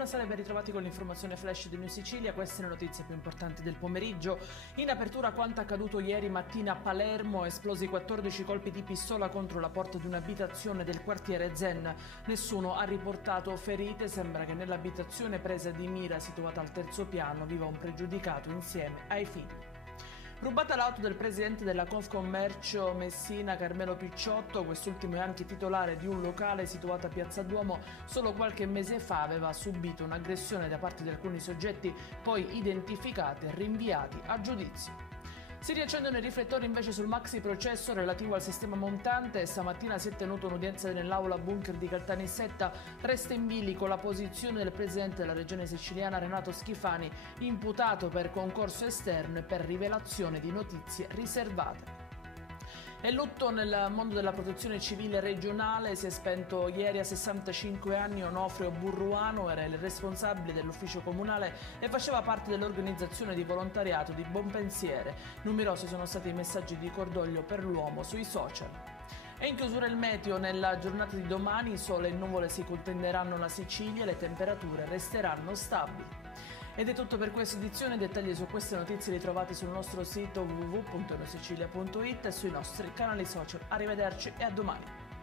Buonasera e ben ritrovati con l'informazione flash di New Sicilia. Queste le notizie più importanti del pomeriggio. In apertura quanto accaduto ieri mattina a Palermo, esplosi 14 colpi di pistola contro la porta di un'abitazione del quartiere Zen. Nessuno ha riportato ferite, sembra che nell'abitazione presa di mira situata al terzo piano viva un pregiudicato insieme ai figli. Rubata l'auto del presidente della Confcommercio Messina, Carmelo Picciotto, quest'ultimo è anche titolare di un locale situato a Piazza Duomo, solo qualche mese fa aveva subito un'aggressione da parte di alcuni soggetti poi identificati e rinviati a giudizio. Si riaccendono i riflettori invece sul maxi processo relativo al sistema montante. Stamattina si è tenuta un'udienza nell'aula bunker di Caltanissetta. Resta in bilico la posizione del presidente della regione siciliana Renato Schifani, imputato per concorso esterno e per rivelazione di notizie riservate. È lutto nel mondo della protezione civile regionale. Si è spento ieri a 65 anni Onofrio Burruano, era il responsabile dell'ufficio comunale e faceva parte dell'organizzazione di volontariato di Buonpensiere. Numerosi sono stati i messaggi di cordoglio per l'uomo sui social. E in chiusura il meteo. Nella giornata di domani sole e nuvole si contenderanno la Sicilia e le temperature resteranno stabili. Ed è tutto per questa edizione. Dettagli su queste notizie li trovate sul nostro sito www.newsicilia.it e sui nostri canali social. Arrivederci e a domani.